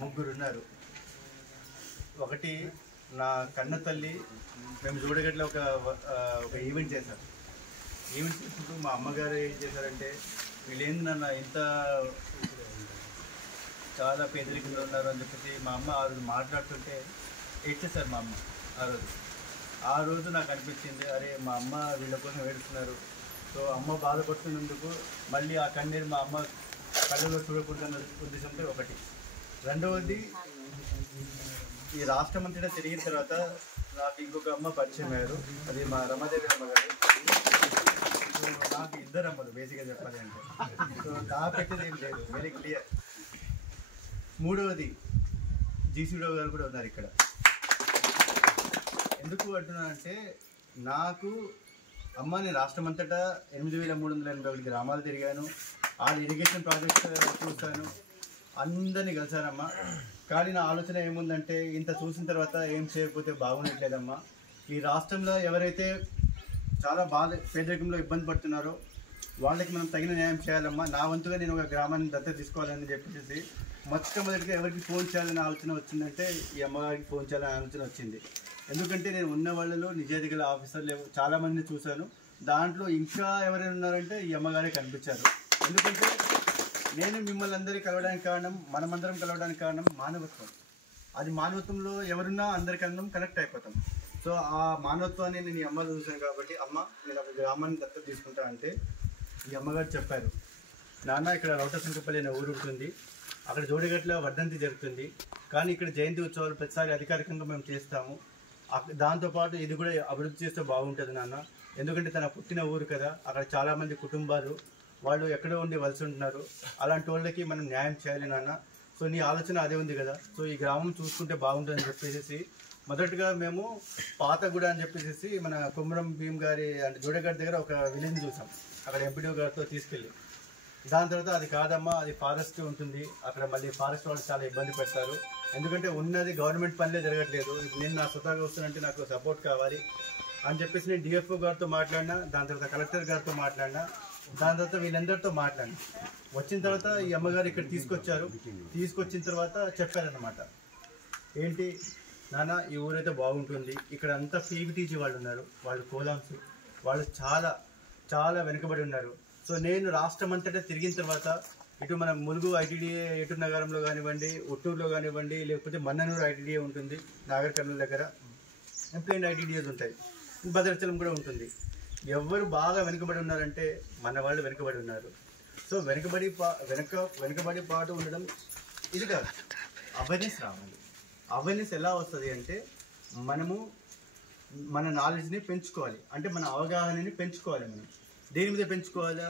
ముగ్గురు ఉన్నారు. ఒకటి నా కన్న తల్లి. మేము జోడగట్లో ఒక ఈవెంట్ చేశాం. ఈవెంట్ చేసినప్పుడు మా అమ్మగారు ఏం చేశారంటే, వీళ్ళేంది నాన్న ఇంత చాలా పేదరికంలో ఉన్నారు అని చెప్పేసి మా అమ్మ ఆ రోజు మాట్లాడుతుంటే ఏడ్చేశారు మా అమ్మ. ఆ రోజు నాకు అనిపించింది, అరే మా అమ్మ వీళ్ళ కోసం ఏడుస్తున్నారు. సో అమ్మ బాధపడుతున్నందుకు మళ్ళీ ఆ కన్నీరు మా అమ్మ కళ్ళలో చూడకూడదన్న ఉద్దేశంతో ఒకటి. రెండవది, ఈ రాష్ట్రం అంతటా తిరిగిన తర్వాత నాకు ఇంకొక అమ్మ పరిచయం అయ్యారు. అది మా రమాదేవి అమ్మగారు. సో నాకు ఇద్దరు అమ్మలు బేసిక్గా చెప్పాలి అంటే. సో నా పెట్టేది ఏం లేదు, వెరీ క్లియర్. మూడవది, జీసీడో గారు కూడా ఉన్నారు ఇక్కడ. ఎందుకు అంటున్నా అంటే, నాకు అమ్మ నేను రాష్ట్రం అంతటా 8,381 గ్రామాలు తిరిగాను. ఆ ఇరిగేషన్ ప్రాజెక్ట్స్ చూస్తాను, అందరినీ కలిసానమ్మా. కానీ నా ఆలోచన ఏముందంటే, ఇంత చూసిన తర్వాత ఏం చేయకపోతే బాగుండట్లేదమ్మా. ఈ రాష్ట్రంలో ఎవరైతే చాలా పేదరికంలో ఇబ్బంది పడుతున్నారో వాళ్ళకి మనం తగిన న్యాయం చేయాలమ్మా. నా వంతుగా నేను ఒక గ్రామాన్ని దత్తత తీసుకోవాలని చెప్పేసి మొట్టమొదటిగా ఎవరికి ఫోన్ చేయాలని ఆలోచన వచ్చిందంటే ఈ అమ్మగారికి ఫోన్ చేయాలని ఆలోచన వచ్చింది. ఎందుకంటే నేను ఉన్న వాళ్ళలో నిజాయితీ గల ఆఫీసర్లు చాలామందిని చూశాను. దాంట్లో ఇంకా ఎవరైనా ఉన్నారంటే ఈ అమ్మగారే కనిపించారు. ఎందుకంటే నేను మిమ్మల్ని అందరికీ కలవడానికి కారణం, మనమందరం కలవడానికి కారణం మానవత్వం. అది మానవత్వంలో ఎవరున్నా అందరికన్నా కనెక్ట్ అయిపోతాం. సో ఆ మానవత్వాన్ని నేను ఈ అమ్మలో చూశాను కాబట్టి, అమ్మ నేను ఒక గ్రామాన్ని దత్తత తీసుకుంటా అంటే ఈ అమ్మగారు చెప్పారు, నాన్న ఇక్కడ రౌటసింగపల్లి అనే ఊరు ఉంటుంది, అక్కడ జోడిగట్లో వర్ధంతి జరుగుతుంది, కానీ ఇక్కడ జయంతి ఉత్సవాలు ప్రతిసారి అధికారికంగా మేము చేస్తాము. దాంతోపాటు ఇది కూడా అభివృద్ధి చేస్తే బాగుంటుంది నాన్న. ఎందుకంటే తన పుట్టిన ఊరు కదా, అక్కడ చాలామంది కుటుంబాలు వాళ్ళు ఎక్కడో ఉండి వలస ఉంటున్నారు. అలాంటి వాళ్ళకి మనం న్యాయం చేయాలి నాన్న. సో నీ ఆలోచన అదే ఉంది కదా, సో ఈ గ్రామం చూసుకుంటే బాగుంటుందని చెప్పేసి మొదటగా మేము పాతగూడ అని చెప్పేసి మన కొమరం భీమ్ గారి అంటే జోడగడ్ దగ్గర ఒక విలేజ్ చూసాం. అక్కడ ఎంపీడీ గారితో తీసుకెళ్ళి, దాని తర్వాత అది కాదమ్మా అది ఫారెస్ట్ ఉంటుంది, అక్కడ మళ్ళీ ఫారెస్ట్ వాళ్ళు చాలా ఇబ్బంది పెడతారు, ఎందుకంటే ఉన్నది గవర్నమెంట్ పనులే జరగట్లేదు, నేను నా స్వతహాగా వస్తానంటే నాకు సపోర్ట్ కావాలి అని చెప్పేసి నేను డిఎఫ్ఓ గారితో మాట్లాడినా, దాని తర్వాత కలెక్టర్ గారితో మాట్లాడినా, దాని తర్వాత వీళ్ళందరితో మాట్లాడినా. వచ్చిన తర్వాత ఈ అమ్మగారు ఇక్కడ తీసుకొచ్చారు. తీసుకొచ్చిన తర్వాత చెప్పారన్నమాట, ఏంటి నాన్న ఈ ఊరైతే బాగుంటుంది, ఇక్కడ అంతా పీవీటీజీ వాళ్ళు ఉన్నారు, వాళ్ళు కోలాంస్, వాళ్ళు చాలా చాలా వెనుకబడి ఉన్నారు. సో నేను రాష్ట్రం అంతటా తిరిగిన తర్వాత ఇటు మన ములుగు ఐటీడీఏ ఏటూరు నగరంలో కానివ్వండి, ఒట్టూరులో కానివ్వండి, లేకపోతే మన్ననూరు ఐటీడీఏ ఉంటుంది, నాగర్ కర్నూలు దగ్గర ఎంప్లాయింట్ ఐటీడీఏస్ ఉంటాయి, భద్రాచలం కూడా ఉంటుంది. ఎవరు బాగా వెనుకబడి ఉన్నారంటే మన వాళ్ళు వెనుకబడి ఉన్నారు. సో వెనుకబడి పాటు ఉండడం ఇది కాదు, అవేర్నెస్ రావాలి. అవేర్నెస్ ఎలా వస్తుంది అంటే మనము మన నాలెడ్జ్ని పెంచుకోవాలి, అంటే మన అవగాహనని పెంచుకోవాలి. మనం దేని మీద పెంచుకోవాలా,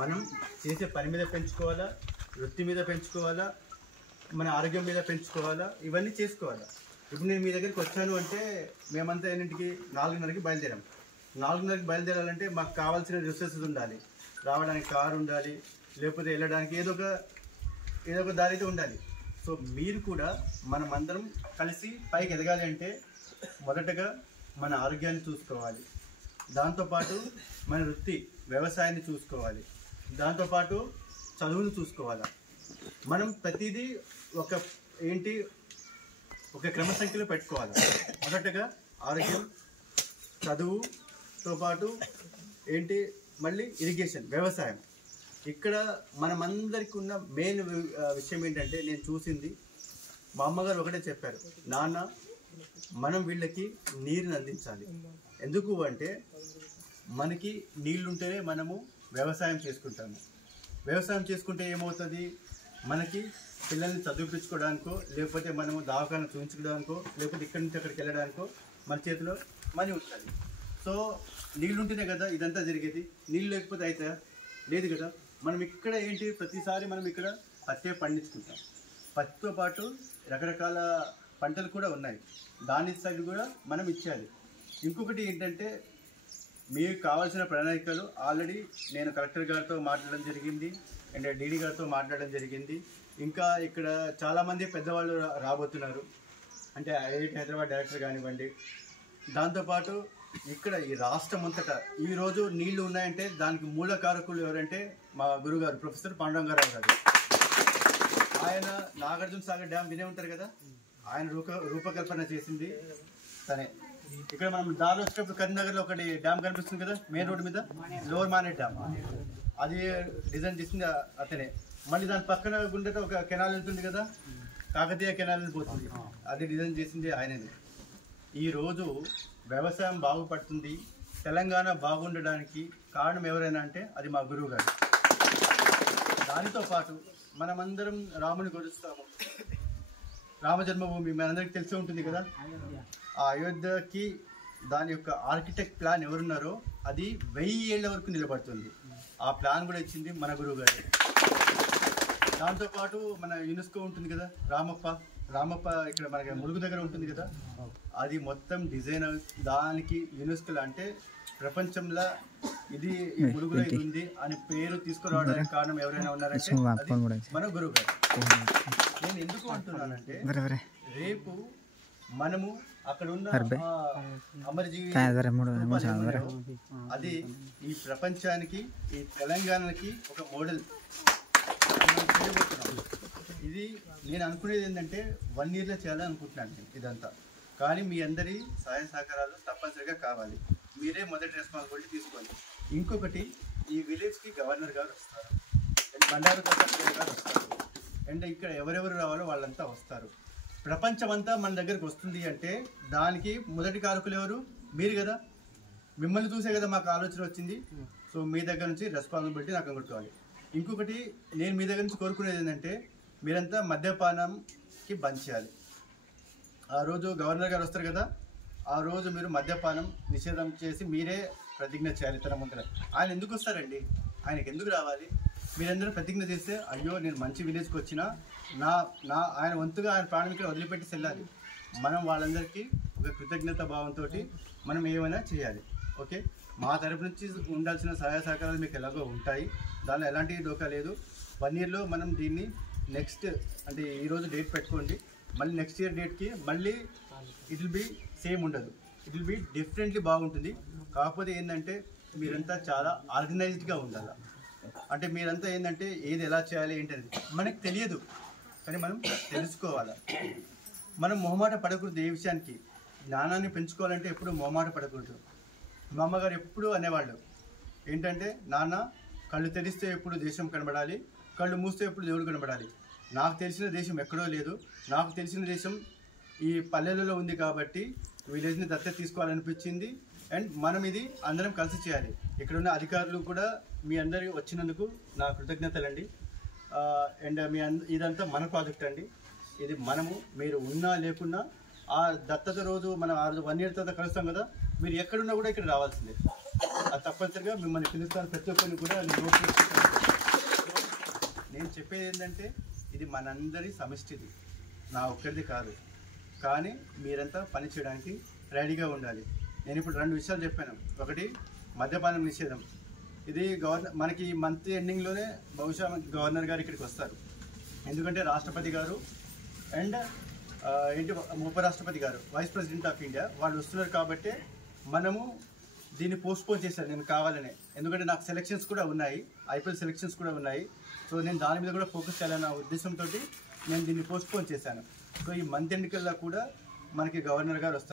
మనం చేసే పని మీద పెంచుకోవాలా, వృత్తి మీద పెంచుకోవాలా, మన ఆరోగ్యం మీద పెంచుకోవాలా, ఇవన్నీ చేసుకోవాలా. ఇప్పుడు నేను మీ దగ్గరికి వచ్చాను అంటే మేమంతా ఎన్నింటికి 4:30కి బయలుదేరాం. 4:30కి బయలుదేరాలంటే మాకు కావాల్సిన రిసోర్సెస్ ఉండాలి, రావడానికి కారు ఉండాలి, లేకపోతే వెళ్ళడానికి ఏదో ఒక దారి అయితే ఉండాలి. సో మీరు కూడా మనమందరం కలిసి పైకి ఎదగాలి అంటే మొదటగా మన ఆరోగ్యాన్ని చూసుకోవాలి, దాంతోపాటు మన వృత్తి వ్యవసాయాన్ని చూసుకోవాలి, దాంతోపాటు చదువును చూసుకోవాలి. మనం ప్రతిదీ ఒక క్రమసంఖ్యలో పెట్టుకోవాలి. మొదటగా ఆరోగ్యం, చదువుతో పాటు మళ్ళీ ఇరిగేషన్, వ్యవసాయం. ఇక్కడ మనమందరికి ఉన్న మెయిన్ విషయం ఏంటంటే, నేను చూసింది మా అమ్మగారు ఒకటే చెప్పారు, నాన్న మనం వీళ్ళకి నీరుని అందించాలి. ఎందుకు అంటే మనకి నీళ్ళుంటేనే మనము వ్యవసాయం చేసుకుంటాము. వ్యవసాయం చేసుకుంటే ఏమవుతుంది, మనకి పిల్లల్ని చదివించుకోవడానికో, లేకపోతే మనము దవాఖాన చూపించుకోవడానికో, లేకపోతే ఇక్కడి నుంచి అక్కడికి వెళ్ళడానికో మన చేతిలో మనీ ఉంటుంది. సో నీళ్ళుంటేనే కదా ఇదంతా జరిగేది. నీళ్ళు లేకపోతే అయితే లేదు కదా. మనం ఇక్కడ ప్రతిసారి మనం ఇక్కడ పత్తే పండించుకుంటాం. పత్తితో పాటు రకరకాల పంటలు కూడా ఉన్నాయి, దాని సైడ్ కూడా మనం ఇచ్చేయాలి. ఇంకొకటి ఏంటంటే, మీకు కావాల్సిన ప్రణాళికలు ఆల్రెడీ నేను కలెక్టర్ గారితో మాట్లాడడం జరిగింది, అండ్ డీడీ గారితో మాట్లాడడం జరిగింది. ఇంకా ఇక్కడ చాలామంది పెద్దవాళ్ళు రాబోతున్నారు, అంటే ఐఐటి హైదరాబాద్ డైరెక్టర్ కానివ్వండి. దాంతోపాటు ఇక్కడ ఈ రాష్ట్రం అంతటా ఈరోజు నీళ్లు ఉన్నాయంటే దానికి మూల కారకులు ఎవరంటే మా గురుగారు ప్రొఫెసర్ పాండురంగారావు గారు. ఆయన నాగార్జున సాగర్ డ్యామ్ వినే ఉంటారు కదా, ఆయన రూపకల్పన చేసింది తనే. ఇక్కడ మనం దారిలో వచ్చినప్పుడు కరీంనగర్లో ఒకటి డ్యామ్ కనిపిస్తుంది కదా మెయిన్ రోడ్డు మీద, లోవర్ మానేట్ డ్యామ్, అది డిజైన్ చేసింది అతనే. మళ్ళీ దాని పక్కన గుండెతో ఒక కెనాల్ వెళ్తుంది కదా, కాకతీయ కెనాల్ పోతుంది, అది డిజైన్ చేసింది ఆయననే. ఈరోజు వ్యవసాయం బాగుపడుతుంది, తెలంగాణ బాగుండడానికి కారణం ఎవరైనా అంటే అది మా గురువు గారు. దానితో పాటు మనమందరం రాముని కొలుస్తాము, రామ జన్మభూమి మనందరికీ తెలిసి ఉంటుంది కదా. ఆ అయోధ్యకి దాని యొక్క ఆర్కిటెక్ట్ ప్లాన్ ఎవరున్నారో అది 1000 ఏళ్ల వరకు నిలబడుతుంది. ఆ ప్లాన్ కూడా ఇచ్చింది మన గురువు గారు. దాంతోపాటు మన యునెస్కో ఉంటుంది కదా, రామప్ప ఇక్కడ మనకి ములుగు దగ్గర ఉంటుంది కదా, అది మొత్తం డిజైన్ దానికి యునెస్కోలో అంటే ప్రపంచంలో ఇది ములుగులో ఇది ఉంది అని పేరు తీసుకురావడానికి కారణం ఎవరైనా ఉన్నారంటే మన గురువు గారు. నేను ఎందుకు అంటున్నానంటే రేపు మనము అక్కడ ఉన్న అమరజీవి అది ఈ ప్రపంచానికి ఈ తెలంగాణకి ఒక మోడల్ ఇది. నేను అనుకునేది ఏంటంటే 1 yearలో చేయాలని అనుకుంటున్నాను ఇదంతా. కానీ మీ అందరి సహాయ సహకారాలు తప్పనిసరిగా కావాలి. మీరే మొదటి రెస్పాన్సిబిలిటీ తీసుకోండి. ఇంకొకటి, ఈ విలేజ్కి గవర్నర్ గారు వస్తారు, బండారు గారు వస్తారు, అండ్ ఇక్కడ ఎవరెవరు రావాలో వాళ్ళంతా వస్తారు. ప్రపంచం అంతా మన దగ్గరికి వస్తుంది అంటే దానికి మొదటి కారకులు ఎవరు? మీరు కదా. మిమ్మల్ని చూసే కదా మాకు ఆలోచన వచ్చింది. సో మీ దగ్గర నుంచి రెస్పాన్సిబిలిటీ నాకు కొట్టుకోవాలి. ఇంకొకటి నేను మీ దగ్గర నుంచి కోరుకునేది ఏంటంటే మీరంతా మద్యపానంకి బంద్ చేయాలి. ఆ రోజు గవర్నర్ గారు వస్తారు కదా, ఆ రోజు మీరు మద్యపానం నిషేధం చేసి మీరే ప్రతిజ్ఞ చేయాలి తన ముందర. ఆయన ఎందుకు వస్తారండి? ఆయనకి ఎందుకు రావాలి? మీరందరూ ప్రతిజ్ఞ చేస్తే అయ్యో నేను మంచి విలేజ్కి వచ్చినా ఆయన వంతుగా ఆయన ప్రాణం ఇక్కడ వదిలిపెట్టి వెళ్ళాలి. మనం వాళ్ళందరికీ ఒక కృతజ్ఞత భావంతో మనం ఏమైనా చేయాలి. ఓకే, మా తరపు నుంచి ఉండాల్సిన సహాయ సహకారాలు మీకు ఎలాగో ఉంటాయి, దానిలో ఎలాంటి డోకా లేదు. 1 yearలో మనం దీన్ని నెక్స్ట్ అంటే ఈరోజు డేట్ పెట్టుకోండి, మళ్ళీ నెక్స్ట్ ఇయర్ డేట్కి మళ్ళీ ఇట్ విల్ బి సేమ్ ఉండదు, ఇట్ విల్ బి డిఫరెంట్లీ బాగుంటుంది. కాకపోతే ఏంటంటే మీరంతా చాలా ఆర్గనైజ్డ్గా ఉండాలి. అంటే మీరంతా ఏంటంటే ఏది ఎలా చేయాలి ఏంటనేది మనకు తెలియదు, కానీ మనం తెలుసుకోవాలి. మనం మొహమాట పడకూడదు. ఏ విషయానికి జ్ఞానాన్ని పెంచుకోవాలంటే ఎప్పుడు మొహమాట పడకూడదు. మా అమ్మగారు ఎప్పుడు అనేవాళ్ళు ఏంటంటే, నాన్న కళ్ళు తెరిస్తే ఎప్పుడు దేశం కనబడాలి, కళ్ళు మూస్తే ఎప్పుడు దేవుడు కనబడాలి. నాకు తెలిసిన దేశం ఎక్కడో లేదు, నాకు తెలిసిన దేశం ఈ పల్లెలలో ఉంది కాబట్టి విలేజ్ని దత్తత తీసుకోవాలనిపించింది. అండ్ మనం ఇది అందరం కలిసి చేయాలి. ఇక్కడున్న అధికారులు కూడా మీ అందరికి వచ్చినందుకు నా కృతజ్ఞతలండి. అండ్ ఇదంతా మన ప్రాజెక్ట్ అండి. ఇది మనము మీరు ఉన్నా లేకున్నా ఆ దత్తత రోజు మనం ఆ రోజు 1 year తర్వాత కలుస్తాం కదా, మీరు ఎక్కడున్నా కూడా ఇక్కడ రావాల్సిందే. అది తప్పనిసరిగా మిమ్మల్ని పిలుస్తాను. ప్రతి ఒక్కరిని కూడా నేను చెప్పేది ఏంటంటే ఇది మనందరి సమిష్టిది, నా ఒక్కరిది కాదు. కానీ మీరంతా పని చేయడానికి రెడీగా ఉండాలి. నేను ఇప్పుడు 2 విషయాలు చెప్పాను. ఒకటి మద్యపానం నిషేధం. ఇది మనకి మంత్ ఎండింగ్లోనే బహుశా గవర్నర్ గారు ఇక్కడికి వస్తారు. ఎందుకంటే రాష్ట్రపతి గారు అండ్ ఉపరాష్ట్రపతి గారు, వైస్ ప్రెసిడెంట్ ఆఫ్ ఇండియా వాళ్ళు వస్తున్నారు. కాబట్టి మనము దీన్ని పోస్ట్పోన్ చేశాను నేను కావాలనే. ఎందుకంటే నాకు సెలక్షన్స్ కూడా ఉన్నాయి, IPL సెలక్షన్స్ కూడా ఉన్నాయి. సో నేను దాని మీద కూడా ఫోకస్ చేయాలన్న ఉద్దేశంతో నేను దీన్ని పోస్ట్పోన్ చేశాను. సో ఈ మంత్ ఎన్నికల్లో కూడా మనకి గవర్నర్ గారు వస్తారు.